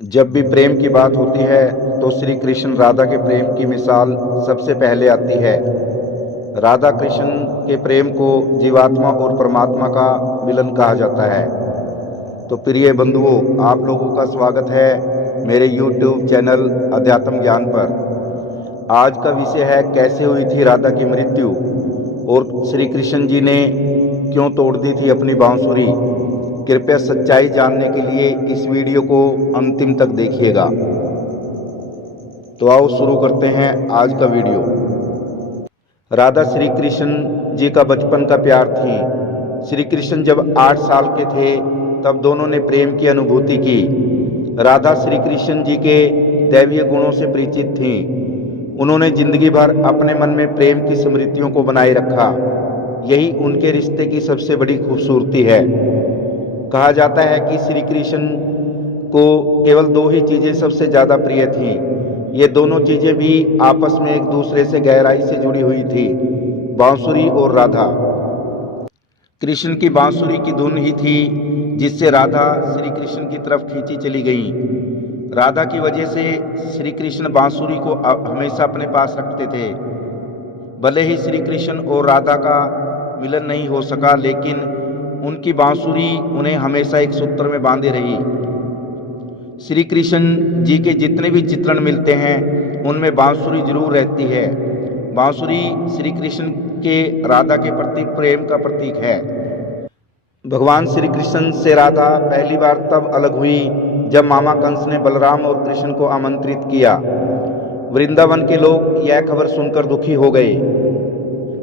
जब भी प्रेम की बात होती है तो श्री कृष्ण राधा के प्रेम की मिसाल सबसे पहले आती है। राधा कृष्ण के प्रेम को जीवात्मा और परमात्मा का मिलन कहा जाता है। तो प्रिय बंधुओं, आप लोगों का स्वागत है मेरे YouTube चैनल अध्यात्म ज्ञान पर। आज का विषय है कैसे हुई थी राधा की मृत्यु और श्री कृष्ण जी ने क्यों तोड़ दी थी अपनी बांसुरी। कृपया सच्चाई जानने के लिए इस वीडियो को अंतिम तक देखिएगा। तो आओ शुरू करते हैं आज का वीडियो। राधा श्री कृष्ण जी का बचपन का प्यार थी। श्री कृष्ण जब 8 साल के थे तब दोनों ने प्रेम की अनुभूति की। राधा श्री कृष्ण जी के दैवीय गुणों से परिचित थीं। उन्होंने जिंदगी भर अपने मन में प्रेम की स्मृतियों को बनाए रखा। यही उनके रिश्ते की सबसे बड़ी खूबसूरती है। कहा जाता है कि श्री कृष्ण को केवल 2 ही चीज़ें सबसे ज़्यादा प्रिय थीं। ये दोनों चीज़ें भी आपस में एक दूसरे से गहराई से जुड़ी हुई थी, बांसुरी और राधा। कृष्ण की बांसुरी की धुन ही थी जिससे राधा श्री कृष्ण की तरफ खींची चली गई। राधा की वजह से श्री कृष्ण बांसुरी को हमेशा अपने पास रखते थे। भले ही श्री कृष्ण और राधा का मिलन नहीं हो सका, लेकिन उनकी बांसुरी उन्हें हमेशा एक सूत्र में बांधे रही। श्री कृष्ण जी के जितने भी चित्रण मिलते हैं उनमें बांसुरी जरूर रहती है। बांसुरी श्री कृष्ण के राधा के प्रति प्रेम का प्रतीक है। भगवान श्री कृष्ण से राधा पहली बार तब अलग हुई जब मामा कंस ने बलराम और कृष्ण को आमंत्रित किया। वृंदावन के लोग यह खबर सुनकर दुखी हो गए।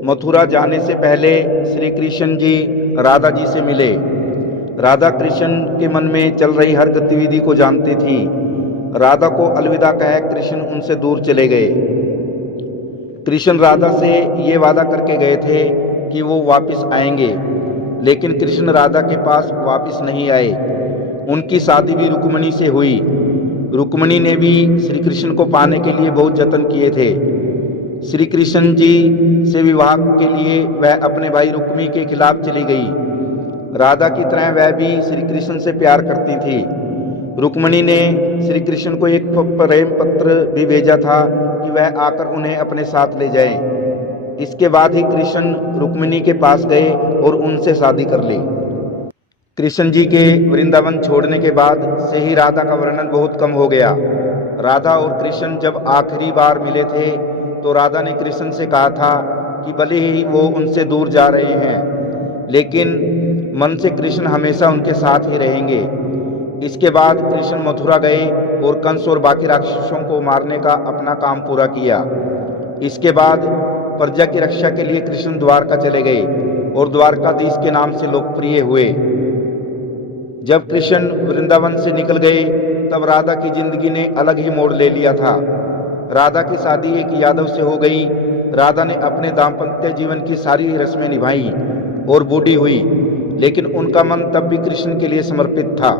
मथुरा जाने से पहले श्री कृष्ण जी राधा जी से मिले। राधा कृष्ण के मन में चल रही हर गतिविधि को जानती थी। राधा को अलविदा कह कृष्ण उनसे दूर चले गए। कृष्ण राधा से ये वादा करके गए थे कि वो वापस आएंगे, लेकिन कृष्ण राधा के पास वापस नहीं आए। उनकी शादी भी रुक्मिणी से हुई। रुक्मिणी ने भी श्री कृष्ण को पाने के लिए बहुत जतन किए थे। श्री कृष्ण जी से विवाह के लिए वह अपने भाई रुक्मी के खिलाफ चली गई। राधा की तरह वह भी श्री कृष्ण से प्यार करती थी। रुक्मिणी ने श्री कृष्ण को एक प्रेम पत्र भी भेजा था कि वह आकर उन्हें अपने साथ ले जाएं। इसके बाद ही कृष्ण रुक्मिणी के पास गए और उनसे शादी कर ली। कृष्ण जी के वृंदावन छोड़ने के बाद से ही राधा का वर्णन बहुत कम हो गया। राधा और कृष्ण जब आखिरी बार मिले थे तो राधा ने कृष्ण से कहा था कि भले ही वो उनसे दूर जा रहे हैं, लेकिन मन से कृष्ण हमेशा उनके साथ ही रहेंगे। इसके बाद कृष्ण मथुरा गए और कंस और बाकी राक्षसों को मारने का अपना काम पूरा किया। इसके बाद प्रजा की रक्षा के लिए कृष्ण द्वारका चले गए और द्वारकाधीश के नाम से लोकप्रिय हुए। जब कृष्ण वृंदावन से निकल गए तब राधा की जिंदगी ने अलग ही मोड़ ले लिया था। राधा की शादी एक यादव से हो गई। राधा ने अपने दाम्पत्य जीवन की सारी रस्में निभाई और बूढ़ी हुई, लेकिन उनका मन तब भी कृष्ण के लिए समर्पित था।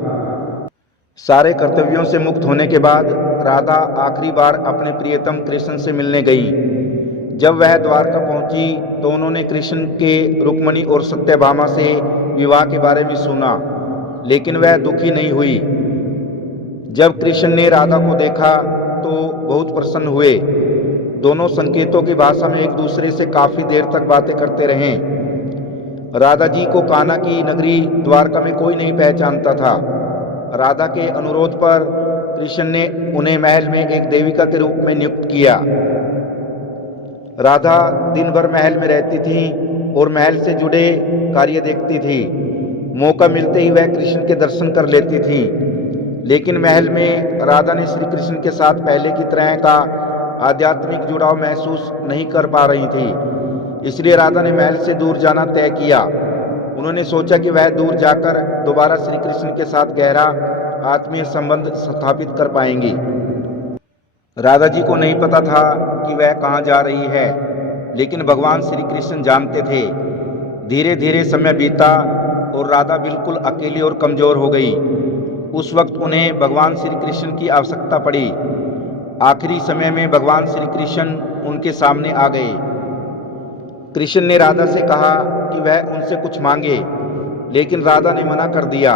सारे कर्तव्यों से मुक्त होने के बाद राधा आखिरी बार अपने प्रियतम कृष्ण से मिलने गई। जब वह द्वारका पहुंची तो उन्होंने कृष्ण के रुक्मिणी और सत्यभामा से विवाह के बारे में सुना, लेकिन वह दुखी नहीं हुई। जब कृष्ण ने राधा को देखा तो बहुत प्रसन्न हुए। दोनों संकेतों की भाषा में एक दूसरे से काफी देर तक बातें करते रहे। राधा जी को कान्हा की नगरी द्वारका में कोई नहीं पहचानता था। राधा के अनुरोध पर कृष्ण ने उन्हें महल में एक देविका के रूप में नियुक्त किया। राधा दिन भर महल में रहती थी और महल से जुड़े कार्य देखती थी। मौका मिलते ही वह कृष्ण के दर्शन कर लेती थी, लेकिन महल में राधा ने श्री कृष्ण के साथ पहले की तरह का आध्यात्मिक जुड़ाव महसूस नहीं कर पा रही थी। इसलिए राधा ने महल से दूर जाना तय किया। उन्होंने सोचा कि वह दूर जाकर दोबारा श्री कृष्ण के साथ गहरा आत्मीय संबंध स्थापित कर पाएंगी। राधा जी को नहीं पता था कि वह कहाँ जा रही है, लेकिन भगवान श्री कृष्ण जानते थे। धीरे धीरे समय बीता और राधा बिल्कुल अकेली और कमजोर हो गई। उस वक्त उन्हें भगवान श्री कृष्ण की आवश्यकता पड़ी। आखिरी समय में भगवान श्री कृष्ण उनके सामने आ गए। कृष्ण ने राधा से कहा कि वह उनसे कुछ मांगे, लेकिन राधा ने मना कर दिया।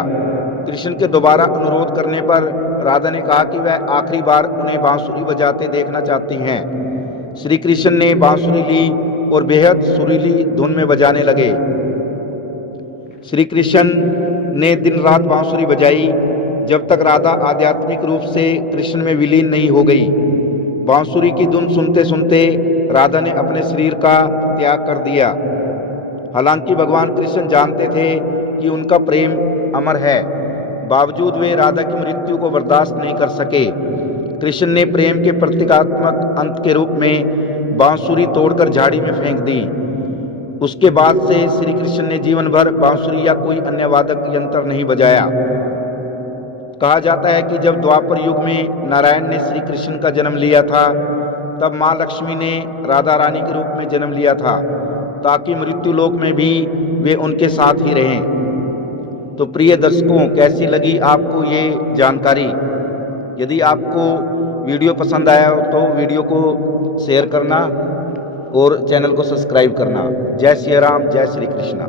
कृष्ण के दोबारा अनुरोध करने पर राधा ने कहा कि वह आखिरी बार उन्हें बांसुरी बजाते देखना चाहती हैं। श्री कृष्ण ने बांसुरी ली और बेहद सुरीली धुन में बजाने लगे। श्री कृष्ण ने दिन रात बांसुरी बजाई जब तक राधा आध्यात्मिक रूप से कृष्ण में विलीन नहीं हो गई। बांसुरी की धुन सुनते सुनते राधा ने अपने शरीर का त्याग कर दिया। हालांकि भगवान कृष्ण जानते थे कि उनका प्रेम अमर है, बावजूद वे राधा की मृत्यु को बर्दाश्त नहीं कर सके। कृष्ण ने प्रेम के प्रतीकात्मक अंत के रूप में बांसुरी तोड़कर झाड़ी में फेंक दी। उसके बाद से श्री कृष्ण ने जीवन भर बांसुरी या कोई अन्य वादक यंत्र नहीं बजाया। कहा जाता है कि जब द्वापर युग में नारायण ने श्री कृष्ण का जन्म लिया था, तब माँ लक्ष्मी ने राधा रानी के रूप में जन्म लिया था, ताकि मृत्यु लोक में भी वे उनके साथ ही रहें। तो प्रिय दर्शकों, कैसी लगी आपको ये जानकारी? यदि आपको वीडियो पसंद आया हो तो वीडियो को शेयर करना और चैनल को सब्सक्राइब करना। जय श्री राम, जय श्री कृष्णा।